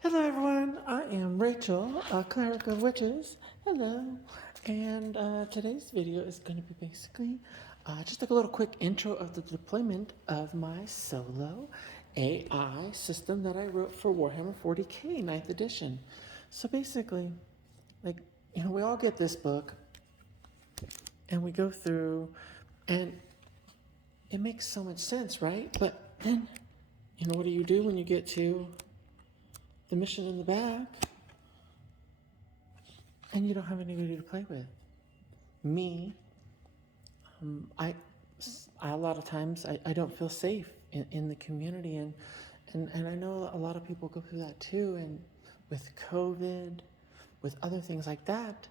Hello everyone, I am Rachel, a cleric of witches. Hello. And today's video is going to be basically just like a little quick intro of the deployment of my solo AI system that I wrote for Warhammer 40K 9th edition. So basically, we all get this book and we go through and it makes so much sense, right? But then, what do you do when you get to the mission in the back and you don't have anybody to play with? Me, I a lot of times I don't feel safe in the community, and I know a lot of people go through that too, and with COVID, with other things like that,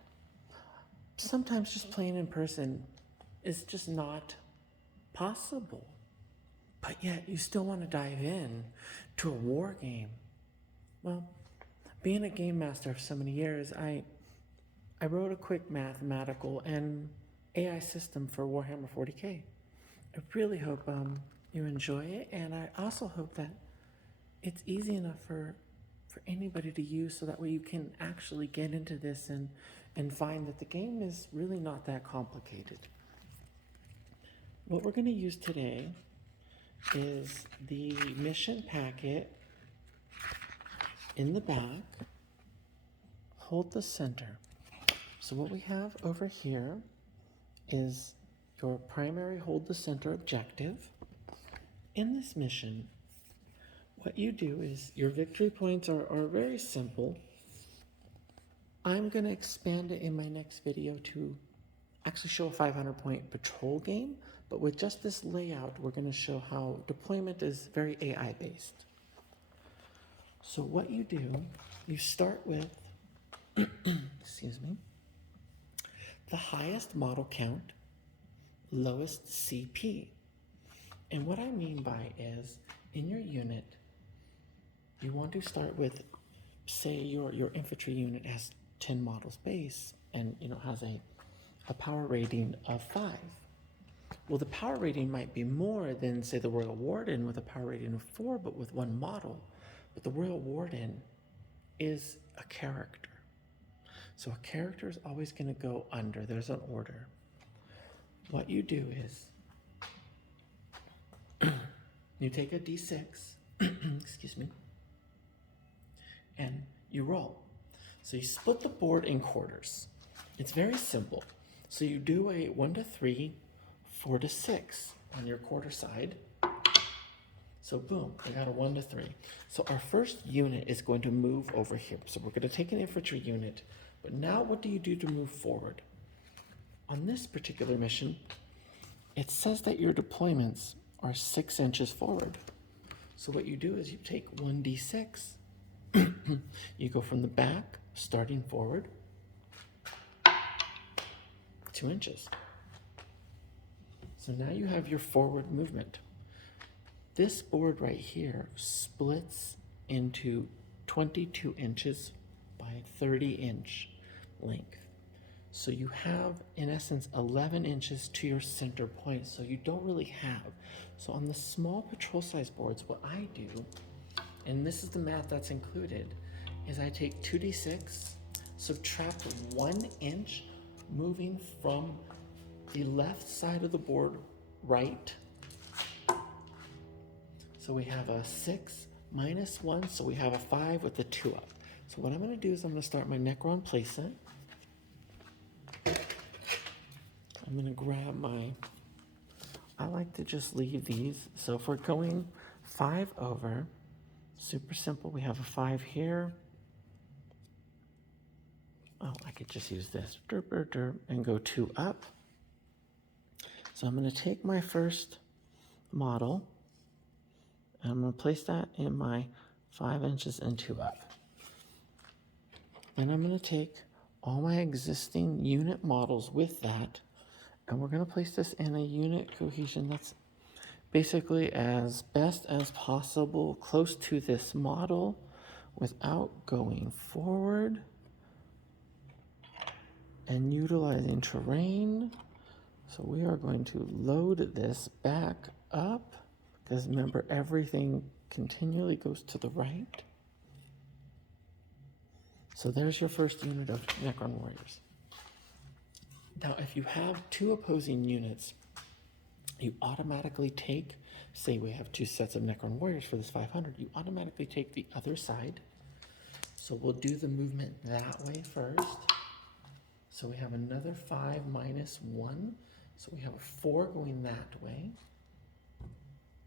sometimes just playing in person is just not possible. But yet you still want to dive in to a war game. Well, being a game master for so many years, I wrote a quick mathematical and AI system for Warhammer 40K. I really hope you enjoy it, and I also hope that it's easy enough for anybody to use, so that way you can actually get into this and find that the game is really not that complicated. What we're going to use today is the mission packet in the back. Hold the center. So what we have over here is your primary hold the center objective. In this mission, what you do is your victory points are very simple. I'm going to expand it in my next video to actually show a 500-point patrol game, but with just this layout, we're going to show how deployment is very AI based. So what you do, you start with, excuse me, the highest model count, lowest CP. And what I mean by is, in your unit, you want to start with, say your infantry unit has 10 models base and has a power rating of 5. Well, the power rating might be more than, say, the Royal Warden with a power rating of 4, but with 1 model. But the Royal Warden is a character. So a character is always going to go under. There's an order. What you do is you take a d6, excuse me, and you roll. So you split the board in quarters. It's very simple. So you do a 1 to 3, 4 to 6 on your quarter side. So boom, I got a 1 to 3. So our first unit is going to move over here. So we're going to take an infantry unit. But now what do you do to move forward? On this particular mission, it says that your deployments are 6 inches forward. So what you do is you take 1d6. You go from the back, starting forward, 2 inches. So now you have your forward movement. This board right here splits into 22 inches by 30-inch length. So you have, in essence, 11 inches to your center point, so you don't really have. So on the small patrol size boards, what I do, and this is the math that's included, is I take 2d6, subtract 1 inch, moving from the left side of the board right. So we have a 6 minus 1, so we have a 5 with the 2 up. So what I'm going to do is I'm going to start my Necron playset. I'm going to grab I like to just leave these. So if we're going 5 over, super simple, we have a 5 here. Oh, I could just use this, and go 2 up. So I'm going to take my first model, and I'm going to place that in my 5 inches and 2 up. Then I'm going to take all my existing unit models with that, and we're going to place this in a unit cohesion that's basically as best as possible, close to this model without going forward and utilizing terrain. So we are going to load this back up, because remember, everything continually goes to the right. So there's your first unit of Necron warriors. Now, if you have two opposing units, you automatically take, say we have two sets of Necron warriors for this 500, you automatically take the other side. So we'll do the movement that way first. So we have another 5 minus 1. So we have a 4 going that way.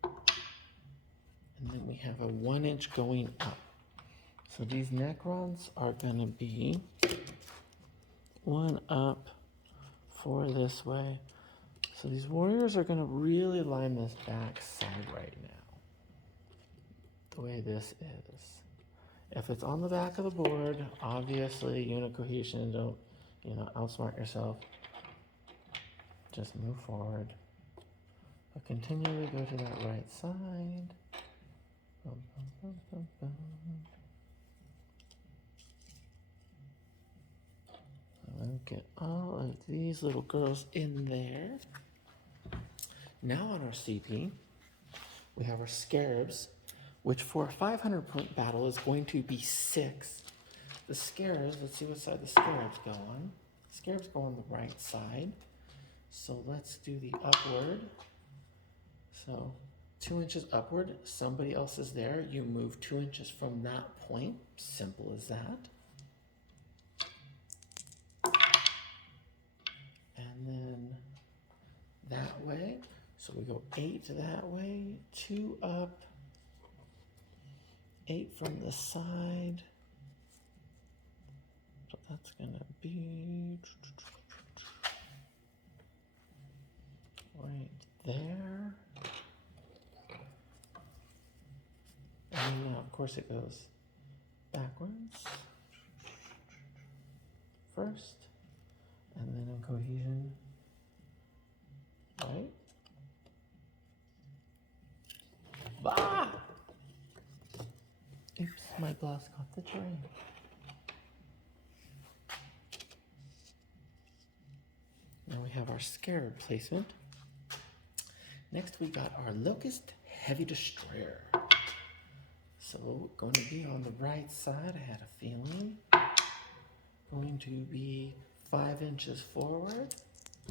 And then we have a 1 inch going up. So these Necrons are gonna be 1 up, 4 this way. So these warriors are gonna really line this back side right now, the way this is. If it's on the back of the board, obviously unit cohesion, don't, outsmart yourself. Just move forward. But continually go to that right side. Bum, bum, bum, bum, bum. Get all of these little girls in there. Now on our CP, we have our scarabs, which for a 500-point battle is going to be 6. The scarabs, let's see what side the scarabs go on. Scarabs go on the right side. So let's do the upward. So 2 inches upward, somebody else is there. You move 2 inches from that point. Simple as that. And then that way. So we go 8 that way, 2 up, 8 from the side. So that's gonna be right there. And now, of course, it goes backwards first, and then in cohesion, right? Bah! Oops, my glass caught the tray. Now we have our scarab placement. Next we got our Locust Heavy Destroyer. So going to be on the right side, I had a feeling. Going to be 5 inches forward.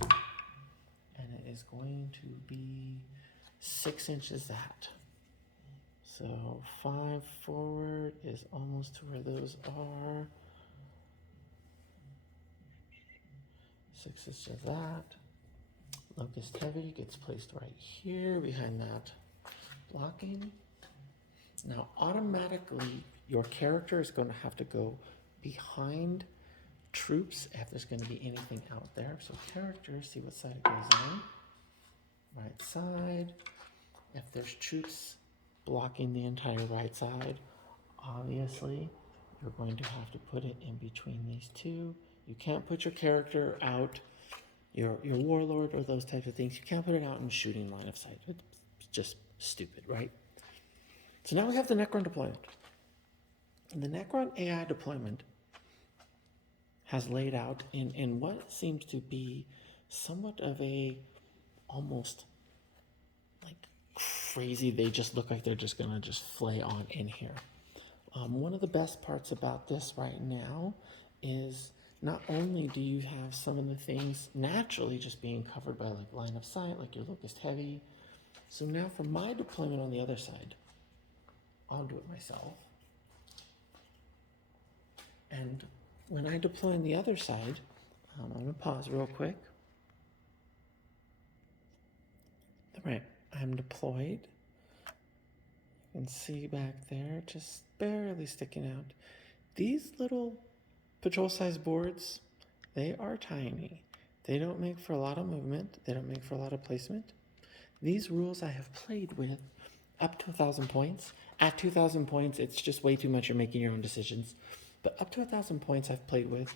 And it is going to be 6 inches out. So 5 forward is almost to where those are. 6 inches of that. Locust Heavy gets placed right here behind that blocking. Now automatically your character is going to have to go behind troops if there's going to be anything out there. So character, see what side it goes on. Right side. If there's troops blocking the entire right side, obviously you're going to have to put it in between these two. You can't put your character out, your warlord or those types of things. You can't put it out in shooting line of sight. It's just stupid, right? So now we have the Necron deployment. And the Necron AI deployment has laid out in what seems to be somewhat of a almost like crazy, they just look like they're just gonna just flay on in here. One of the best parts about this right now is not only do you have some of the things naturally just being covered by like line of sight, like your Locust Heavy. So now for my deployment on the other side, I'll do it myself. And when I deploy on the other side, I'm gonna pause real quick. All right, I'm deployed. You can see back there, just barely sticking out. These little patrol-sized boards, they are tiny. They don't make for a lot of movement. They don't make for a lot of placement. These rules I have played with up to 1,000 points. At 2,000 points, it's just way too much. You're making your own decisions. But up to 1,000 points I've played with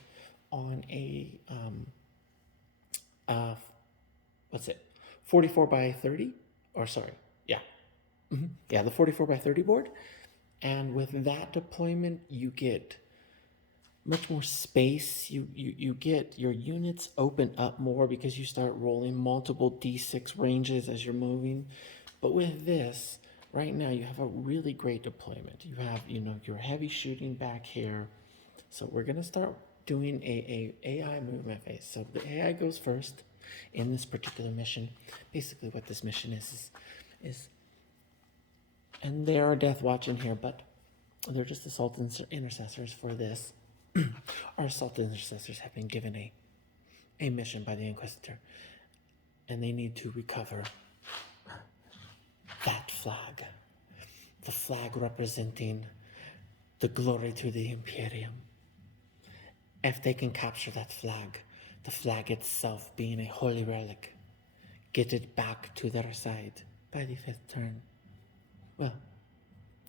on a, what's it? 44 by 30, or sorry, yeah. Yeah, the 44 by 30 board. And with that deployment, you get much more space. You get your units open up more because you start rolling multiple D6 ranges as you're moving. But with this, right now, you have a really great deployment. You have, your heavy shooting back here. So we're gonna start doing a AI movement phase. So the AI goes first in this particular mission. Basically what this mission is and they are Death Watch in here, but they're just assault intercessors for this. Our assault intercessors have been given a mission by the Inquisitor, and they need to recover that flag. The flag representing the glory to the Imperium. If they can capture that flag, the flag itself being a holy relic, get it back to their side by the 5th turn, well,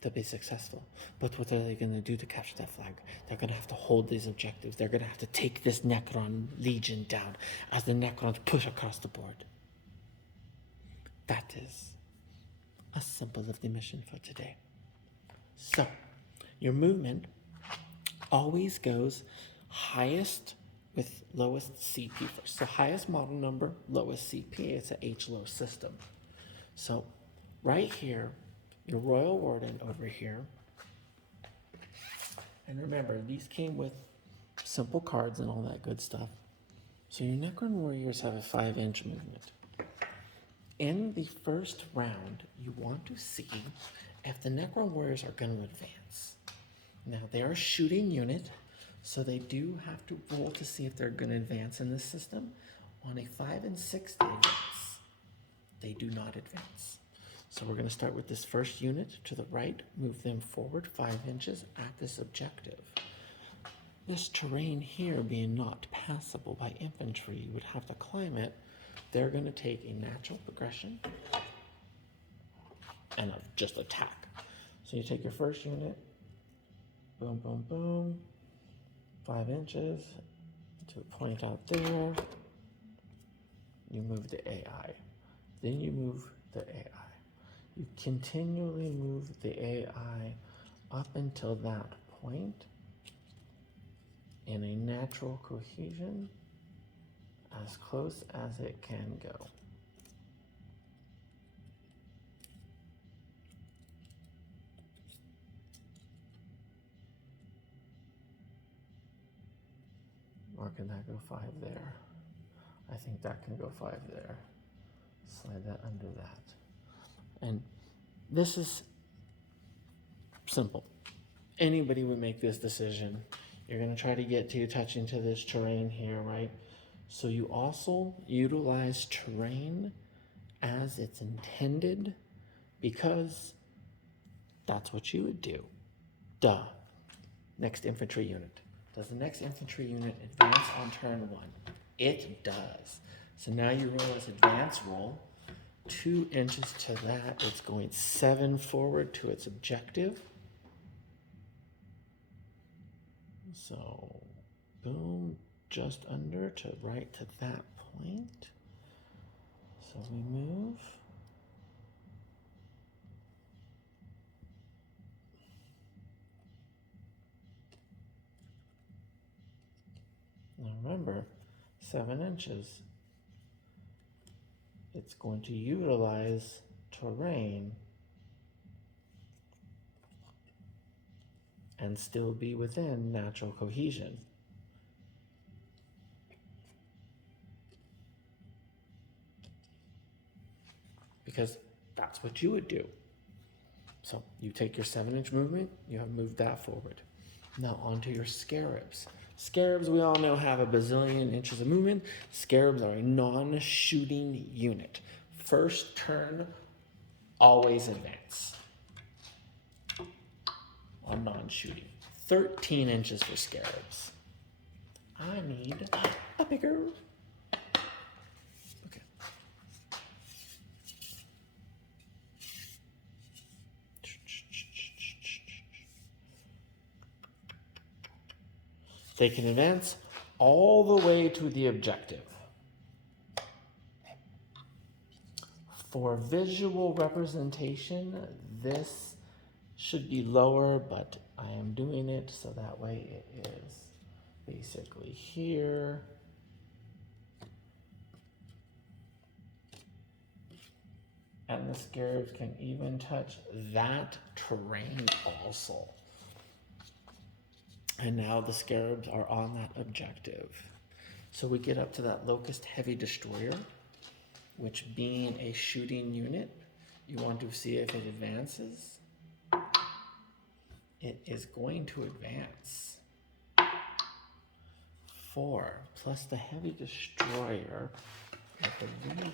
they'll be successful. But what are they going to do to capture that flag? They're going to have to hold these objectives. They're going to have to take this Necron Legion down as the Necrons push across the board. That is a simple of the mission for today. So, your movement always goes highest with lowest CP first. So highest model number, lowest CP. It's a H-low system. So right here, your Royal Warden over here. And remember, these came with simple cards and all that good stuff. So your Necron Warriors have a 5-inch movement. In the first round, you want to see if the Necron Warriors are going to advance. Now, they are a shooting unit, so they do have to roll to see if they're going to advance in this system. On a 5 and 6, they advance. They do not advance. So we're going to start with this first unit to the right, move them forward 5 inches at this objective. This terrain here being not passable by infantry, you would have to climb it. They're going to take a natural progression and just attack. So you take your first unit, boom, boom, boom, 5 inches to a point out there. You move the AI. Then you move the AI. You continually move the AI up until that point in a natural cohesion as close as it can go. Or can that go 5 there? I think that can go 5 there. Slide that under that. And this is simple. Anybody would make this decision. You're going to try to get to touching to this terrain here, right? So you also utilize terrain as it's intended because that's what you would do. Duh. Next infantry unit. Does the next infantry unit advance on turn 1? It does. So now you roll as advance roll. 2 inches to that. It's going 7 forward to its objective. So, boom, just under to right to that point. So we move. Now remember, 7 inches. It's going to utilize terrain and still be within natural cohesion. Because that's what you would do. So you take your 7-inch movement, you have moved that forward. Now onto your scarabs. Scarabs, we all know, have a bazillion inches of movement. Scarabs are a non-shooting unit. First turn, always advance. Or non-shooting. 13 inches for scarabs. I need a bigger. Okay. They can advance all the way to the objective. For visual representation, this should be lower, but I am doing it so that way it is basically here. And the scarabs can even touch that terrain also. And now the scarabs are on that objective. So we get up to that locust heavy destroyer, which being a shooting unit, you want to see if it advances. It is going to advance. 4 plus the heavy destroyer. I believe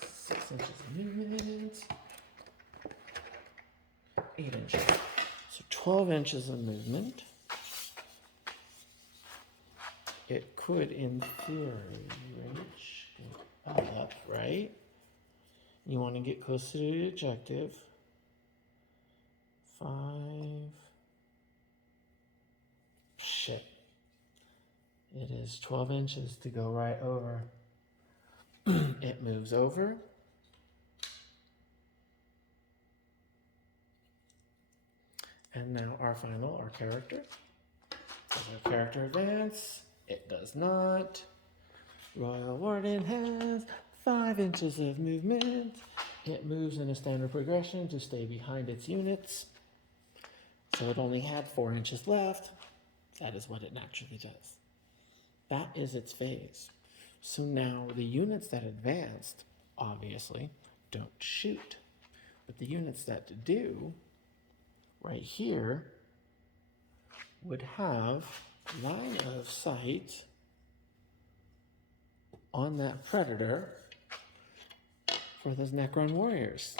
6 inches of movement. 8 inches. So 12 inches of movement. It could, in theory, reach up, right? You want to get close to the objective. 5. Shit. It is 12 inches to go right over. It moves over. And now our character. Does our character advance? It does not. Royal Warden has 5 inches of movement. It moves in a standard progression to stay behind its units. So it only had 4 inches left. That is what it naturally does. That is its phase. So now the units that advanced, obviously, don't shoot. But the units that do, right here, would have line of sight on that predator for those Necron warriors.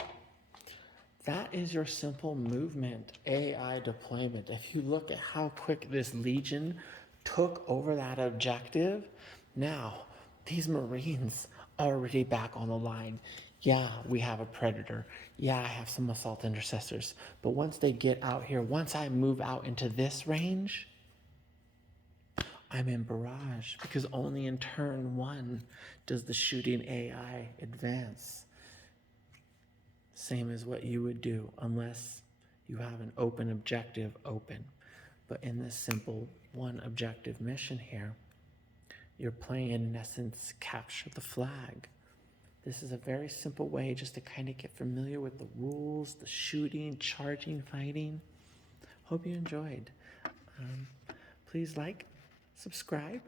That is your simple movement AI deployment. If you look at how quick this Legion took over that objective, now these Marines are already back on the line. Yeah, we have a predator. Yeah, I have some assault intercessors. But once they get out here, once I move out into this range, I'm in barrage, because only in turn 1 does the shooting AI advance. Same as what you would do, unless you have an open objective open. But in this simple 1 objective mission here, you're playing, in essence, capture the flag. This is a very simple way just to kind of get familiar with the rules, the shooting, charging, fighting. Hope you enjoyed. Please like, subscribe.